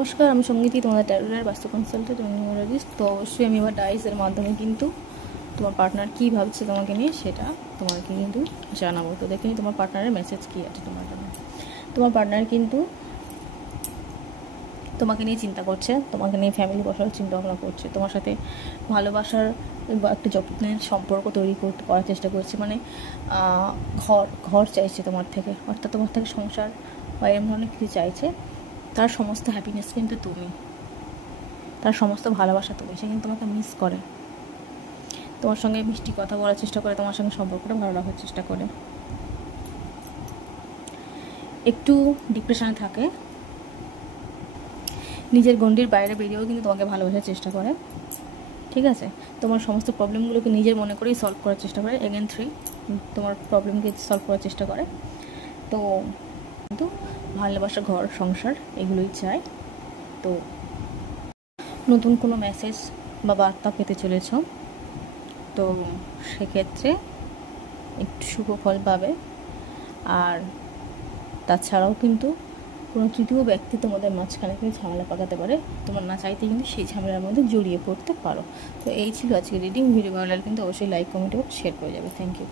নমস্কার, আমি সঙ্গীতি, তোমাদের ট্যারোরের বাস্তু কনসালটেন্ট এবং নিউমোলজিস্ট। তো অবশ্যই আমি এবার ডাইসের মাধ্যমে কিন্তু তোমার পার্টনার কী ভাবছে তোমাকে নিয়ে সেটা তোমাকে কিন্তু জানাবো। তো দেখে তোমার পার্টনারের মেসেজ কী আছে তোমার জন্য। তোমার পার্টনার কিন্তু তোমাকে নিয়ে চিন্তা করছে, তোমাকে নিয়ে ফ্যামিলি বসার চিন্তা ভাবনা করছে, তোমার সাথে ভালোবাসার একটা যত্নের সম্পর্ক তৈরি করার চেষ্টা করছে। মানে ঘর চাইছে তোমার থেকে, অর্থাৎ তোমার থেকে সংসার বা এরকম ধরনের কিছু চাইছে। তার সমস্ত হ্যাপিনেস কিন্তু তুমি, তার সমস্ত ভালোবাসা তুমি। সে কিন্তু তোমাকে মিস করে, তোমার সঙ্গে মিষ্টি কথা বলার চেষ্টা করে, তোমার সঙ্গে সম্পর্কটা ভালো রাখার চেষ্টা করে। একটু ডিপ্রেশনে থাকে, নিজের গণ্ডির বাইরে বেরিয়েও কিন্তু তোমাকে ভালোবাসার চেষ্টা করে। ঠিক আছে, তোমার সমস্ত প্রবলেমগুলোকে নিজের মনে করেই সলভ করার চেষ্টা করে। এগেন 3, তোমার প্রবলেমকে সলভ করার চেষ্টা করে। তো কিন্তু ভালোবাসা, ঘর, সংসার এগুলোই চায়। তো নতুন কোনো মেসেজ বা বার্তা পেতে চলেছ, তো সেক্ষেত্রে একটু শুভ ফল পাবে। আর তাছাড়াও কিন্তু কোনো তৃতীয় ব্যক্তি তোমাদের মাঝখানে কিন্তু ঝামেলা পাকাতে পারে, তোমার না চাইতে কিন্তু সেই ঝামেলার মধ্যে জড়িয়ে পড়তে পারো। তো এই ছিল আজকে রিডিং। ভিডিও ভালো লাগলে কিন্তু অবশ্যই লাইক, কমেন্ট এবং শেয়ার করে যাবে। Thank you.